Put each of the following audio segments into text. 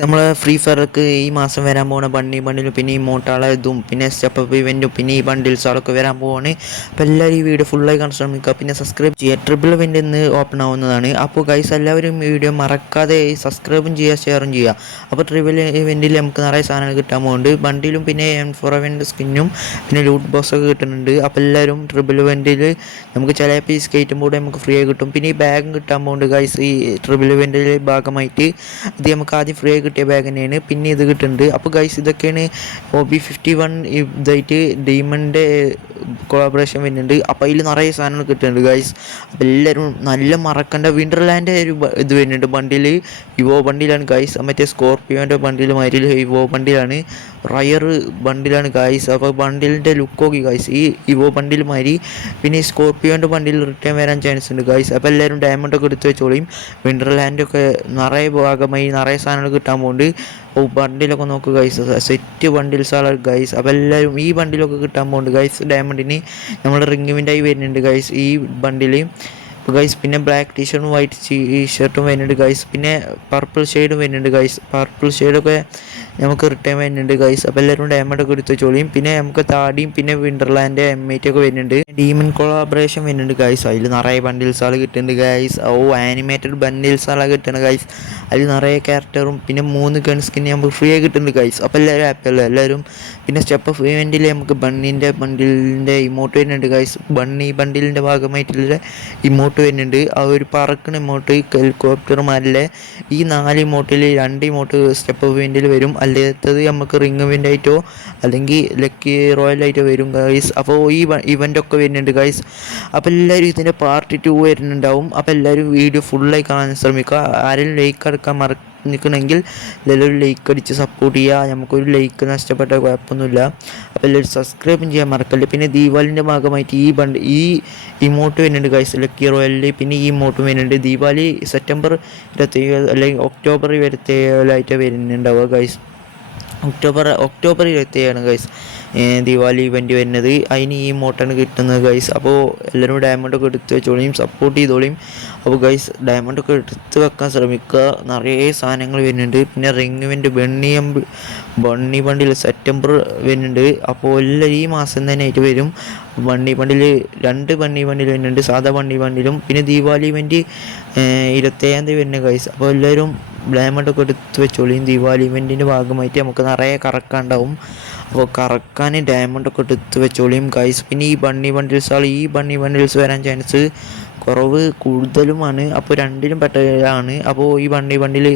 നമ്മളെ ഫ്രീ ഫയർക്ക് ഈ മാസം വരാൻ പോകുന്ന ബണ്ടിലും പിന്നെ ഈ മോട്ടാളെ ഇതും പിന്നെ സ്റ്റെപ്പ് അപ്പ് ഇവൻറ്റും പിന്നെ ഈ ബണ്ടിൽസുകളൊക്കെ വരാൻ പോവാണ്. അപ്പോൾ എല്ലാവരും ഈ വീഡിയോ ഫുള്ളായി കാണാൻ ശ്രമിക്കുക. പിന്നെ സബ്സ്ക്രൈബ് ചെയ്യുക. ട്രിപ്പിൾ ഇവൻ്റ് ഇന്ന് ഓപ്പൺ ആവുന്നതാണ്. അപ്പോൾ ഗൈസ് എല്ലാവരും ഈ വീഡിയോ മറക്കാതെ സബ്സ്ക്രൈബും ചെയ്യുക, ഷെയറും ചെയ്യുക. അപ്പോൾ ട്രിപ്പിൾ ഇവൻറ്റിൽ നമുക്ക് നിറയെ സാധനങ്ങൾ കിട്ടാൻ പോകുന്നുണ്ട്. ബണ്ടിലും പിന്നെ M4 ഇവൻ്റ് സ്കിന്നും പിന്നെ ലൂട്ട് ബോക്സൊക്കെ കിട്ടുന്നുണ്ട്. അപ്പോൾ എല്ലാവരും ട്രിപ്പിൾ ഇവൻറ്റിൽ നമുക്ക് ചിലപ്പോൾ ഈ സ്കേറ്റും ബോർഡ് നമുക്ക് ഫ്രീ ആയി കിട്ടും. പിന്നെ ഈ ബാഗും കിട്ടാൻ പോകുന്നുണ്ട് ഗൈസ്. ഈ ട്രിപ്പിൾ ഇവൻറ്റിൻ്റെ ഭാഗമായിട്ട് ഇത് നമുക്ക് ആദ്യം ഫ്രീ ആയി കിട്ടിയ ബാഗ് തന്നെയാണ്. പിന്നെ ഇത് കിട്ടുന്നുണ്ട്. അപ്പോൾ ഗൈസ് ഇതൊക്കെയാണ് OB51 ഇതായിട്ട് ഡീമണിൻ്റെ കൊളാബറേഷൻ വരുന്നുണ്ട്. അപ്പോൾ അതിൽ നിറയെ സാധനങ്ങൾ കിട്ടുന്നുണ്ട് ഗൈസ്. അപ്പോൾ എല്ലാവരും നല്ല മറക്കേണ്ട വിൻ്റർലാൻഡ് ഒരു ഇത് വരുന്നുണ്ട് ബണ്ടിൽ. Evo ബണ്ടിലാണ് guys. മറ്റേ സ്കോർപ്പിയോൻ്റെ ബണ്ടിൽ മാതിരി ഇവോ ബണ്ടിലാണ്, റയർ ബണ്ടിലാണ് ഗൈസ്. അപ്പോൾ ബണ്ടിലിൻ്റെ ലുക്കൊക്കെ ഗൈസ് ഈ ഇവോ ബണ്ടിൽ മാതിരി. പിന്നെ ഈ സ്കോർപ്പിയോൻ്റെ ബണ്ടിൽ റിട്ടേൺ വരാൻ ചാൻസ് ഉണ്ട് ഗൈസ്. അപ്പോൾ എല്ലാവരും ഡയമണ്ടൊക്കെ എടുത്ത് വെച്ചോളിയും. വിൻ്റർലാൻഡൊക്കെ നിറയെ ഭാഗമായി നിറയെ സാധനങ്ങൾ കിട്ടാൻ പോകുന്നുണ്ട്. ബണ്ടിലൊക്കെ നോക്കുക ഗൈസ്, സെറ്റ് ബണ്ടിൽസാണ് ഗൈസ്. അപ്പോൾ എല്ലാവരും ഈ ബണ്ടിലൊക്കെ കിട്ടാൻ പോകുന്നുണ്ട് ഗൈസ്. ഡയമണ്ടിന് നമ്മൾ റിംഗ് വിൻ്റായി വരുന്നുണ്ട് ഗൈസ് ഈ ബണ്ടിൽ. ഇപ്പോൾ ഗൈസ് പിന്നെ ബ്ലാക്ക് ടീഷർട്ടും വൈറ്റ് ടീഷർട്ടും വരുന്നുണ്ട് ഗൈസ്. പിന്നെ പർപ്പിൾ ഷെയ്ഡും വരുന്നുണ്ട് ഗൈസ്. പർപ്പിൾ ഷെയ്ഡൊക്കെ നമുക്ക് റിട്ടേൺ വരുന്നുണ്ട് ഗൈസ്. അപ്പോൾ എല്ലാവരും ഡയമണ്ടൊക്കെ എടുത്ത് വെച്ചോളിയും. പിന്നെ നമുക്ക് താടിയും പിന്നെ വിൻ്റർലാൻഡ് M8 ഒക്കെ വരുന്നുണ്ട്. ഡീമൺ കൊളാബറേഷൻ വരുന്നുണ്ട് ഗൈസ്. അതിൽ നിറയെ ബണ്ടിൽസാൾ കിട്ടുന്നുണ്ട് ഗൈസ്. ആനിമേറ്റഡ് ബണ്ടിൽസാളാണ് കിട്ടുന്നത് ഗൈസ്. അതിൽ നിറയെ ക്യാരക്ടറും പിന്നെ 3 ഗൺ സ്കിൻ നമുക്ക് ഫ്രീ ആയി കിട്ടുന്നുണ്ട് ഗൈസ്. അപ്പോൾ എല്ലാവരും ഹാപ്പിയല്ലോ എല്ലാവരും. പിന്നെ സ്റ്റെപ്പ് ഓഫ് ഇവൻറ്റിൽ നമുക്ക് ബണ്ടിലിൻ്റെ ഇമോട്ട് വരുന്നുണ്ട് ഗൈസ്. ബണ്ടിലിൻ്റെ ഭാഗമായിട്ടുള്ള ഇമോട്ട് വരുന്നുണ്ട്. ആ ഒരു പറക്കണ ഇമോട്ട് ഹെലികോപ്റ്റർമാരിലെ ഈ 4 ഇമോട്ടിൽ 2 ഇമോട്ട് സ്റ്റെപ്പ് ഓഫ് ഇവൻറ്റിൽ വരും. അല്ലാത്തത് നമുക്ക് റിംഗ് ഇവൻ്റായിട്ടോ അല്ലെങ്കിൽ ലക്കി റോയലായിട്ടോ വരും ഗൈസ്. അപ്പോൾ ഈ ഇവൻ്റൊക്കെ വരുന്നുണ്ട് ഗൈസ്. അപ്പോൾ എല്ലാവരും ഇതിൻ്റെ പാർട്ട് 2 വരുന്നുണ്ടാവും. അപ്പോൾ എല്ലാവരും വീഡിയോ ഫുള്ളായി കാണാൻ ശ്രമിക്കുക. ആരെങ്കിലും ലൈക്ക് അടക്കാൻ നിൽക്കണമെങ്കിൽ എല്ലാവരും ലൈക്ക് അടിച്ച് സപ്പോർട്ട് ചെയ്യുക. നമുക്കൊരു ലൈക്ക് നഷ്ടപ്പെട്ട കുഴപ്പമൊന്നുമില്ല. അപ്പോൾ എല്ലാവരും സബ്സ്ക്രൈബും ചെയ്യാൻ മറക്കല്ല. പിന്നെ ദീപാവലിൻ്റെ ഭാഗമായിട്ട് ഈ ഇമോട്ട് വരുന്നുണ്ട് ഗൈസ് ലക്കി റോയലിൽ. പിന്നെ ഈ ഇമോട്ടും വരുന്നുണ്ട്. ദീപാവലി സെപ്റ്റംബർ 27 അല്ലെങ്കിൽ ഒക്ടോബർ 27 വരുന്നുണ്ടാവുക guys. October 27 guys Diwali event വരുന്നത്. അതിന് ഈ ഇമോട്ടാണ് കിട്ടുന്നത് ഗൈസ്. അപ്പോൾ എല്ലാവരും ഡയമണ്ടൊക്കെ എടുത്ത് വെച്ചോളിയും, സപ്പോർട്ട് ചെയ്തോളിയും. അപ്പോൾ ഗൈസ് ഡയമണ്ടൊക്കെ എടുത്ത് വെക്കാൻ ശ്രമിക്കുക. നിറയെ സാധനങ്ങൾ വരുന്നുണ്ട്. പിന്നെ റിംഗ് ഇവൻറ്റ് ബണ്ണി ബണ്ടിൽ സെപ്റ്റംബർ വരുന്നുണ്ട്. അപ്പോൾ എല്ലാവരും ഈ മാസം തന്നെ ആയിട്ട് വരും. ബണ്ണി ബണ്ടിൽ 2 ബണ്ണി ബണ്ടിൽ വരുന്നുണ്ട്, സാധാ ബണ്ണി ബണ്ടിലും. പിന്നെ ദീപാവലി ഇവൻറ്റ് 27 വരുന്നത് ഗൈസ്. അപ്പോൾ എല്ലാവരും ഡയമണ്ടൊക്കെ എടുത്ത് വെച്ചോളിയും. ദീപാവലി ഇവൻറ്റിൻ്റെ ഭാഗമായിട്ട് നമുക്ക് നിറയെ കറക്കാനുണ്ടാവും. അപ്പോൾ കറക്കാൻ ഡയമണ്ടൊക്കെ എടുത്ത് വെച്ചോളിയും ഗൈസ്. പിന്നെ ഈ ബണ്ണി ബണ്ടിൽസ് വരാൻ ചാൻസ് കുറവ് കൂടുതലുമാണ്. അപ്പോൾ രണ്ടിലും പെട്ടതാണ്. അപ്പോൾ ഈ ബണ്ടിൽ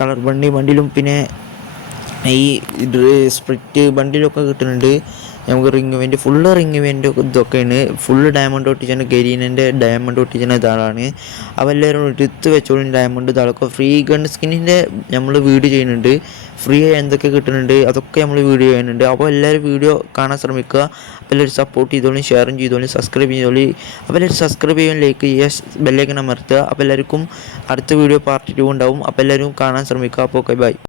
കളർ ബണ്ടിലും പിന്നെ ഈ സ്പ്രിറ്റ് ബണ്ടിലൊക്കെ കിട്ടുന്നുണ്ട്. നമുക്ക് ring event full ring event ഇതൊക്കെയാണ്. ഫുള്ള് ഡയമണ്ട് ഒട്ടിച്ചാണ് ഗരീനൻ്റെ ഡയമണ്ട് ഒട്ടിച്ചാണ് ഇതാളാണ്. അപ്പോൾ എല്ലാവരും എടുത്ത് വെച്ചോളും ഡയമണ്ട് ഇതാളൊക്കെ. ഫ്രീ ഗൺ സ്കിന്നിൻ്റെ നമ്മൾ വീഡിയോ ചെയ്യുന്നുണ്ട്. ഫ്രീ ആയി എന്തൊക്കെ കിട്ടുന്നുണ്ട് അതൊക്കെ നമ്മൾ വീഡിയോ ചെയ്യുന്നുണ്ട്. അപ്പോൾ എല്ലാവരും വീഡിയോ കാണാൻ ശ്രമിക്കുക. അപ്പോൾ എല്ലാവരും സപ്പോർട്ട് ചെയ്തോളും, ഷെയറും ചെയ്തോളും, സബ്സ്ക്രൈബ് ചെയ്തോളി. അപ്പോൾ എല്ലാവരും സബ്സ്ക്രൈബ് ചെയ്യാൻ ലൈക്ക് ചെയ്യുക, ബെല്ലൈക്കൺ അമർത്തുക. അപ്പോൾ എല്ലാവർക്കും അടുത്ത വീഡിയോ പാർട്ട് 2 ഉണ്ടാവും. അപ്പോൾ എല്ലാവരും കാണാൻ ശ്രമിക്കുക. അപ്പോൾ ഓക്കെ ബൈ.